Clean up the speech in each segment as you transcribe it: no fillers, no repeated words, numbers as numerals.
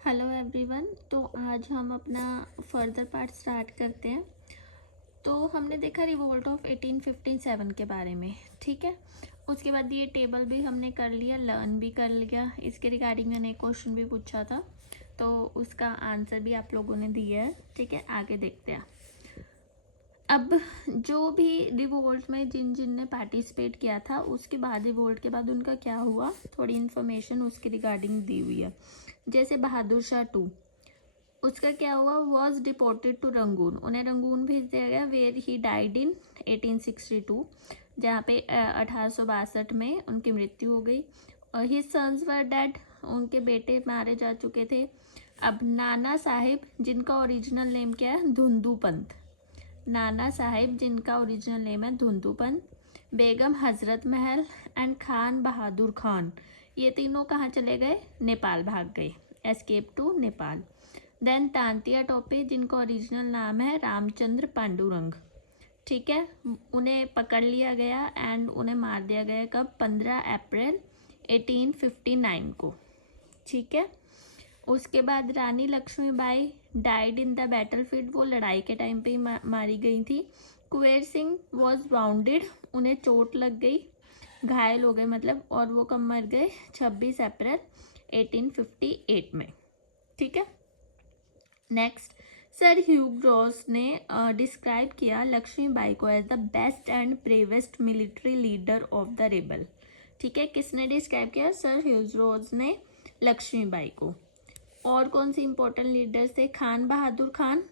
Hello everyone. तो आज हम अपना फर्दर पार्ट स्टार्ट करते हैं। तो हमने देखा रिवोल्ट ऑफ 1857 के बारे में, ठीक है। उसके बाद ये टेबल भी हमने कर लिया, लर्न भी कर लिया। इसके रिगार्डिंग मैंने एक क्वेश्चन भी पूछा था, तो उसका आंसर भी आप लोगों ने दिया है, ठीक है। आगे देखते हैं। अब जो भी रिवोल्ट में जिन जिन ने पार्टिसिपेट किया था, उसके बाद रिवोल्ट के बाद उनका क्या हुआ, थोड़ी इन्फॉर्मेशन उसके रिगार्डिंग दी हुई है। जैसे बहादुर शाह टू, उसका क्या हुआ, वॉज डिपोर्टेड टू रंगून, उन्हें रंगून भेज दिया गया, वेयर ही डाइड इन 1862, जहाँ पे 1862 में उनकी मृत्यु हो गई। हिज सन्स वर डेड, उनके बेटे मारे जा चुके थे। अब नाना साहिब, जिनका ओरिजिनल नेम क्या है, धुंधु पंत, नाना साहिब जिनका ओरिजिनल नेम है धुंधु पंत, बेगम हजरत महल एंड खान बहादुर खान, ये तीनों कहाँ चले गए, नेपाल भाग गए, escape to Nepal. Then Tantia Tope, जिनका ओरिजिनल नाम है रामचंद्र पांडुरंग, ठीक है, उन्हें पकड़ लिया गया एंड उन्हें मार दिया गया कब, 15 अप्रैल 1859 को, ठीक है। उसके बाद Rani Lakshmibai died in the battlefield, वो लड़ाई के टाइम पे ही मारी गई थी। कुबेर सिंह वॉज वाउंडेड, उन्हें चोट लग गई, घायल हो गए मतलब, और वो कब मर गए, 26 अप्रैल 1858 में, ठीक है। नेक्स्ट, सर ह्यूग रॉस ने डिस्क्राइब किया लक्ष्मीबाई को as the best and bravest military leader of the rebel, ठीक है। किसने डिस्क्राइब किया, सर ह्यूग रॉस ने लक्ष्मीबाई को। और कौन सी इंपॉर्टेंट लीडर्स थे, खान बहादुर खान,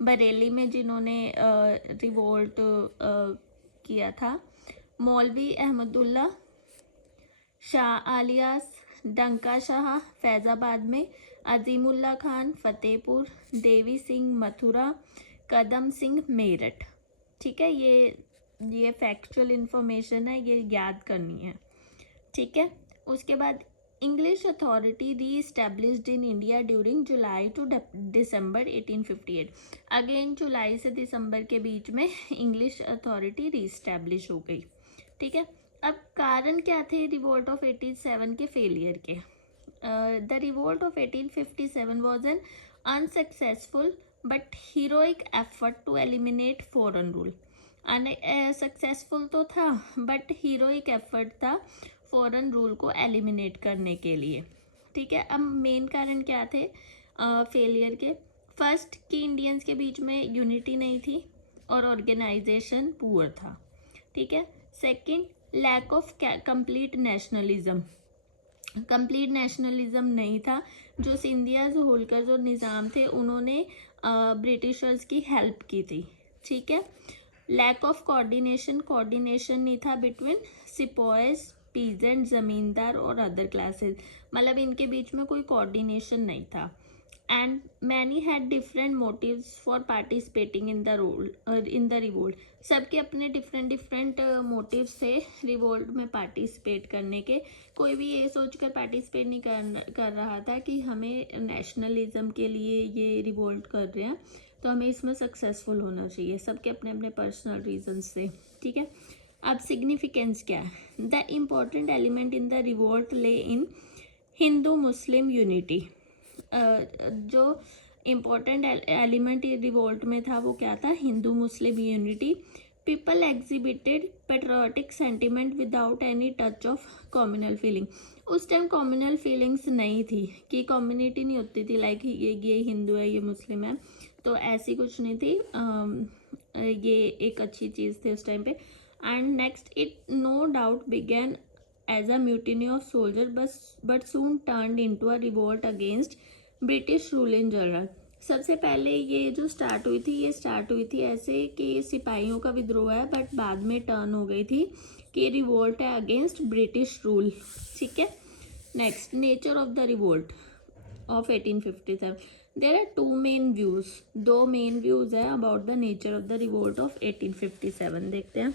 बरेली में जिन्होंने रिवोल्ट किया था, मौलवी अहमदुल्ला, शाह आलियास, डंका शाह फैज़ाबाद में, अजीमुल्ला खान फतेहपुर, देवी सिंह मथुरा, कदम सिंह मेरठ, ठीक है। ये फैक्चुअल इंफॉर्मेशन है, ये याद करनी है, ठीक है। उसके बाद English authority re established in India during July to December 1858, again जुलाई से दिसंबर के बीच में इंग्लिश अथॉरिटी री इस्टेब्लिश हो गई, ठीक है। अब कारण क्या थे रिवोल्ट ऑफ 87 के फेलियर के, the revolt of 1857 was an unsuccessful but heroic effort to eliminate foreign rule, successful तो था बट हीरोइक एफर्ट था फॉरेन रूल को एलिमिनेट करने के लिए, ठीक है। अब मेन कारण क्या थे फेलियर के, फर्स्ट कि इंडियंस के बीच में यूनिटी नहीं थी और ऑर्गेनाइजेशन पुअर था, ठीक है। Second, lack of complete nationalism, complete nationalism नहीं था। जो सिंधियाज, होलकर्स और निज़ाम थे, उन्होंने ब्रिटिशर्स की हेल्प की थी, ठीक है। लैक ऑफ कोऑर्डिनेशन, कोऑर्डिनेशन नहीं था बिटवीन सिपॉयज, पीजेंट, ज़मींदार और अदर क्लासेस, मतलब इनके बीच में कोई कोऑर्डिनेशन नहीं था। And many had different motives for participating in the role in the revolt, सबके अपने डिफरेंट मोटिव्स थे रिवोल्ट में पार्टिसिपेट करने के। कोई भी ये सोचकर पार्टिसिपेट नहीं कर रहा था कि हमें नेशनलिज्म के लिए ये रिवोल्ट कर रहे हैं तो हमें इसमें सक्सेसफुल होना चाहिए, सबके अपने अपने पर्सनल रीजंस थे, ठीक है। अब सिग्निफिकेंस क्या है, the important element in the revolt lay in Hindu Muslim unity, जो इम्पोर्टेंट एलिमेंट रिवोल्ट में था वो क्या था, Hindu Muslim unity. People exhibited patriotic sentiment without any touch of communal feeling, उस टाइम कम्युनल फीलिंग्स नहीं थी कि कम्युनिटी नहीं होती थी, लाइक ये हिंदू है ये मुस्लिम है, तो ऐसी कुछ नहीं थी। ये एक अच्छी चीज़ थी उस टाइम पे। And next, it no doubt began as a mutiny of soldier but soon turned into a revolt against British rule in general, सबसे पहले ये जो स्टार्ट हुई थी, ये स्टार्ट हुई थी ऐसे कि सिपाहियों का विद्रोह है, बट बाद में टर्न हो गई थी कि रिवोल्ट है अगेंस्ट ब्रिटिश रूल, ठीक है। Next, nature of the revolt of 1857, there are two main views, दो मेन व्यूज है about the nature of the revolt of 1857, देखते हैं।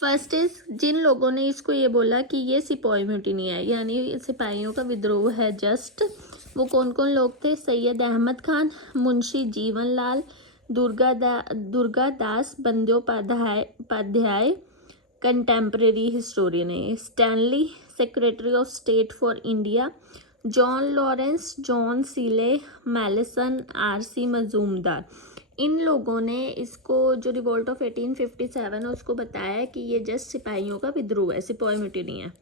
फर्स्ट इज, जिन लोगों ने इसको ये बोला कि ये सिपाही म्यूटिनी है, यानी सिपाहियों का विद्रोह है जस्ट, वो कौन कौन लोग थे, सैयद अहमद खान, मुंशी जीवन लाल, दुर्गा दास बंद्योपाध्याय कंटेम्प्रेरी हिस्टोरियन है, Stanley secretary of state for India, John Lawrence, John Seeley, Malleson, R C Majumdar, इन लोगों ने इसको जो रिवोल्ट ऑफ 1857 है उसको बताया कि ये जस्ट सिपाहियों का विद्रोह है, सिपाही म्यूटिनी है।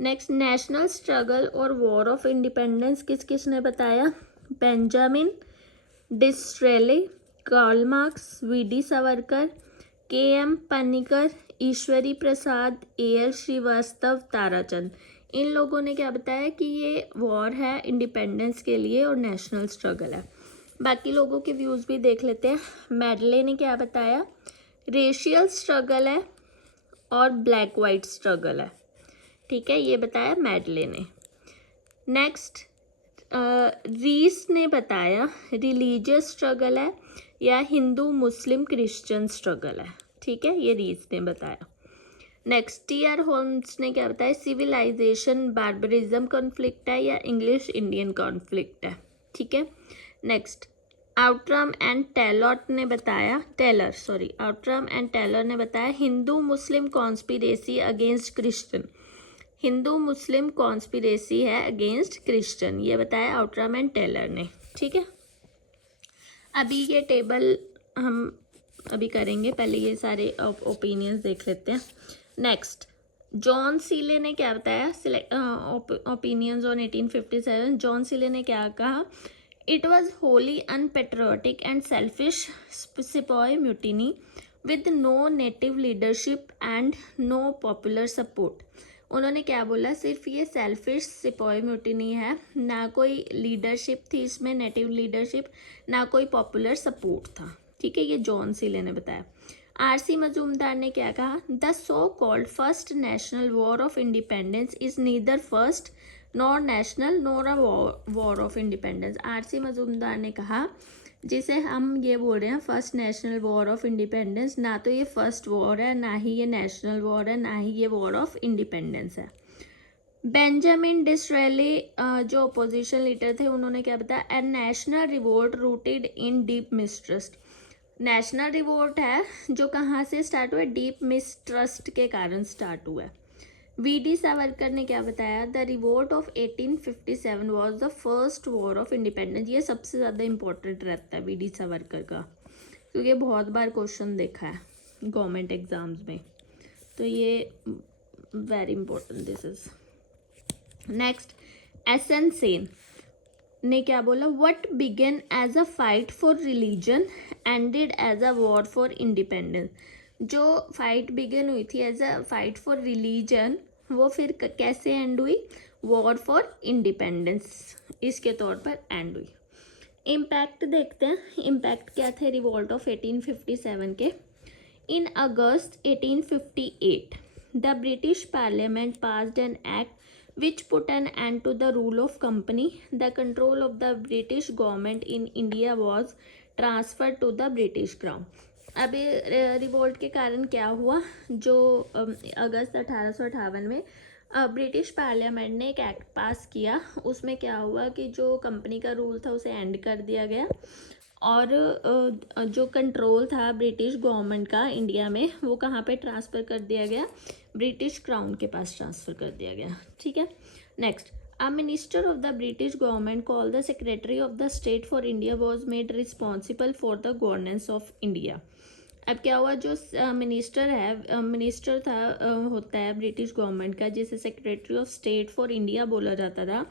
नेक्स्ट, नेशनल स्ट्रगल और वॉर ऑफ इंडिपेंडेंस किस किस ने बताया? Benjamin Disraeli, Karl Marx, V D Savarkar, K M Panikkar, Ishwari Prasad, A L Srivastava, Tarachand, इन लोगों ने क्या बताया कि ये वॉर है इंडिपेंडेंस के लिए और नेशनल स्ट्रगल है। बाकी लोगों के व्यूज़ भी देख लेते हैं। मेडले ने क्या बताया? रेशियल स्ट्रगल है और ब्लैक वाइट स्ट्रगल है। ठीक है, ये बताया मेडले ने। नेक्स्ट, रीस ने बताया रिलीजियस स्ट्रगल है या हिंदू मुस्लिम क्रिश्चियन स्ट्रगल है। ठीक है, ये रीस ने बताया। नेक्स्ट, टी आर होम्स ने क्या बताया? सिविलाइजेशन बार्बरिज्म कॉन्फ्लिक्ट है या इंग्लिश इंडियन कॉन्फ्लिक्ट है। ठीक है। नेक्स्ट, आउट्रम एंड टेलर ने बताया हिंदू मुस्लिम कॉन्स्पिरेसी अगेंस्ट क्रिश्चियन, हिंदू मुस्लिम कॉन्स्पिरेसी है अगेंस्ट क्रिश्चियन, ये बताया आउट्रम एंड टेलर ने। ठीक है, अभी ये टेबल हम अभी करेंगे, पहले ये सारे ओपिनियंस देख लेते हैं। नेक्स्ट, जॉन सीले ने क्या बताया? Opinions on 1857। जॉन सीले ने क्या कहा? It was wholly unpatriotic and selfish sipahi mutiny with no native leadership and no popular support. उन्होंने क्या बोला? सिर्फ ये सेल्फिश सिपाही म्यूटिनी है, ना कोई लीडरशिप थी इसमें, नेटिव लीडरशिप, ना कोई पॉपुलर सपोर्ट था। ठीक है, ये जॉन सीले ने बताया। आरसी मजूमदार ने क्या कहा? The so called first national war of independence is neither first nor national nor a war of independence. RC Majumdar ने कहा जिसे हम ये बोल रहे हैं first national war of independence, ना तो ये फर्स्ट वॉर है, ना ही ये नेशनल वॉर है, ना ही ये वॉर ऑफ इंडिपेंडेंस है। बेंजामिन डिसरेली जो अपोजिशन लीडर थे, उन्होंने क्या बताया? A national revolt rooted in deep mistrust. National revolt है जो कहाँ से स्टार्ट हुआ? डीप मिसट्रस्ट के कारण स्टार्ट हुआ है। वीडी सावरकर ने क्या बताया? The revolt of 1857 was the first war of independence. ये सबसे ज़्यादा इंपॉर्टेंट रहता है वीडी सावरकर का, क्योंकि बहुत बार क्वेश्चन देखा है गवर्नमेंट एग्जाम्स में, तो ये very important this is. Next, S N Sen ने क्या बोला? What began as a fight for religion ended as a war for independence. जो फाइट बिगन हुई थी as a fight for religion, वो फिर कैसे एंड हुई? वॉर फॉर इंडिपेंडेंस इसके तौर पर एंड हुई। इम्पैक्ट देखते हैं, इम्पैक्ट क्या थे रिवोल्ट ऑफ 1857 के। इन अगस्त 1858 the British parliament passed an act which put an end to the rule of company. The control of the British government in India was transferred to the British Crown. अभी revolt के कारण क्या हुआ? जो अगस्त 1858 में British parliament ने एक act पास किया, उसमें क्या हुआ कि जो कंपनी का रूल था उसे एंड कर दिया गया, और जो कंट्रोल था ब्रिटिश गवर्नमेंट का इंडिया में, वो कहाँ पे ट्रांसफ़र कर दिया गया? ब्रिटिश क्राउन के पास ट्रांसफ़र कर दिया गया। ठीक है। Next, a minister of the British government called the secretary of the state for India was made responsible for the governance of India. अब क्या हुआ? जो मिनिस्टर है, मिनिस्टर था होता है ब्रिटिश गवर्नमेंट का, जिसे secretary of state for India बोला जाता था,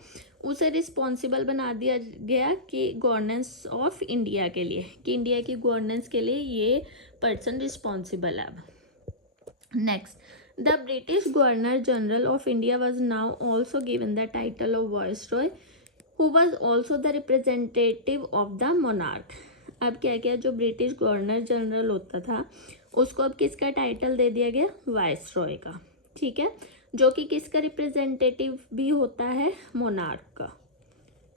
उसे रिस्पॉन्सिबल बना दिया गया कि गवर्नेंस ऑफ इंडिया के लिए, कि इंडिया की गवर्नेंस के लिए ये पर्सन रिस्पॉन्सिबल है। Next, the British governor general of India was now also given the title of viceroy who was also the representative of the monarch. अब क्या किया? जो ब्रिटिश गवर्नर जनरल होता था उसको अब किसका टाइटल दे दिया गया? वाइसरॉय का। ठीक है, जो कि किसका रिप्रेजेंटेटिव भी होता है? मोनार्क का।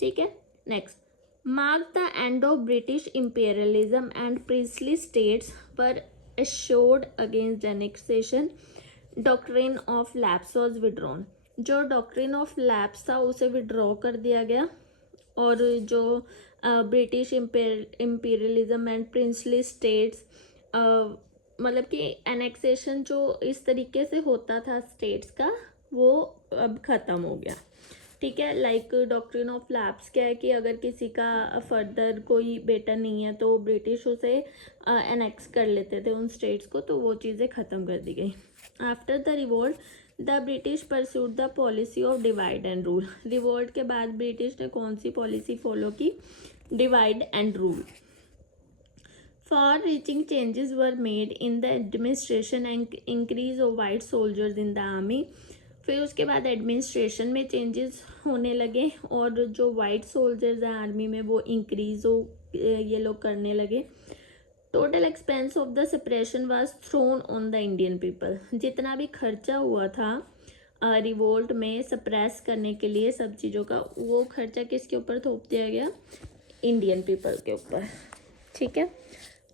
ठीक है। Next, mark the end of British imperialism and princely states पर assured against annexation, doctrine of lapse was withdrawn. जो डॉक्ट्रिन ऑफ लैप्स था उसे विड्रॉ कर दिया गया, और जो British imperialism and princely states, मतलब कि एनेक्सेशन जो इस तरीके से होता था स्टेट्स का, वो अब ख़त्म हो गया। ठीक है। लाइक डॉक्ट्रिन ऑफ लैप्स क्या है कि अगर किसी का फर्दर कोई बेटा नहीं है तो ब्रिटिश उसे एनेक्स कर लेते थे उन स्टेट्स को, तो वो चीज़ें ख़त्म कर दी गई। After the revolt the British pursued the policy of divide and rule. Revolt के बाद ब्रिटिश ने कौन सी पॉलिसी फॉलो की? Divide and rule. Far reaching changes were made in the administration and increase of white soldiers in the army. फिर उसके बाद administration में चेंजेस होने लगे और जो वाइट सोल्जर्स हैं आर्मी में वो इंक्रीज हो ये लोग करने लगे। Total expense of the suppression was thrown on the Indian people. जितना भी खर्चा हुआ था रिवोल्ट में सप्रेस करने के लिए सब चीज़ों का, वो खर्चा किसके ऊपर थोप दिया गया? इंडियन पीपल के ऊपर। ठीक है।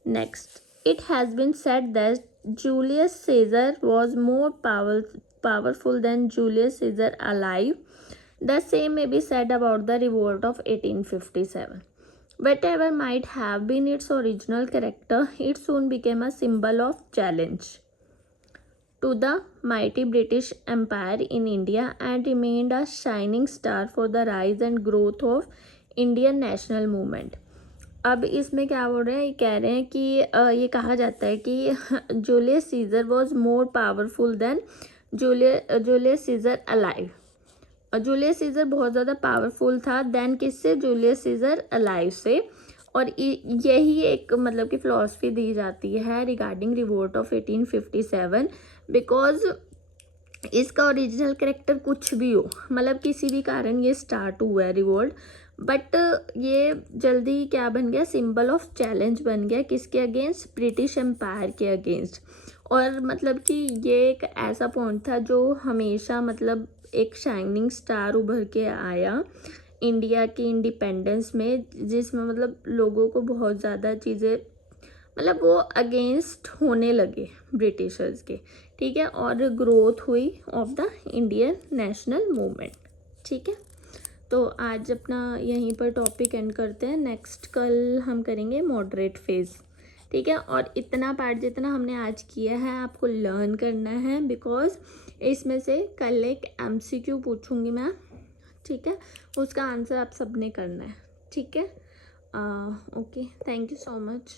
Next, it has been said that Julius Caesar was more powerful than Julius Caesar alive. The same may be said about the revolt of 1857. Whatever might have been its original character, it soon became a symbol of challenge to the mighty British Empire in India and remained a shining star for the rise and growth of Indian national movement. अब इसमें क्या बोल रहे हैं? ये कह रहे हैं कि ये कहा जाता है कि Julius Caesar was more powerful than Julius Caesar alive. और जूलियस सीजर बहुत ज़्यादा पावरफुल था देन किससे? जूलियस सीजर अलाइव से। और यही एक मतलब कि फ़िलासफ़ी दी जाती है रिगार्डिंग रिवोल्ट ऑफ 1857, बिकॉज इसका ओरिजिनल कैरेक्टर कुछ भी हो, मतलब किसी भी कारण ये स्टार्ट हुआ है रिवोल्ट, बट ये जल्दी क्या बन गया? सिंबल ऑफ चैलेंज बन गया। किसके अगेंस्ट? ब्रिटिश एम्पायर के अगेंस्ट। और मतलब कि ये एक ऐसा पॉइंट था जो हमेशा मतलब एक शाइनिंग स्टार उभर के आया इंडिया की इंडिपेंडेंस में, जिसमें मतलब लोगों को बहुत ज़्यादा चीज़ें मतलब वो अगेंस्ट होने लगे ब्रिटिशर्स के। ठीक है। और ग्रोथ हुई of the Indian national movement. ठीक है। तो आज अपना यहीं पर टॉपिक एंड करते हैं। नेक्स्ट कल हम करेंगे मॉडरेट फेज़। ठीक है। और इतना पार्ट जितना हमने आज किया है आपको लर्न करना है, बिकॉज इसमें से कल एक MCQ पूछूंगी मैं। ठीक है। उसका आंसर आप सबने करना है। ठीक है। Okay, thank you so much.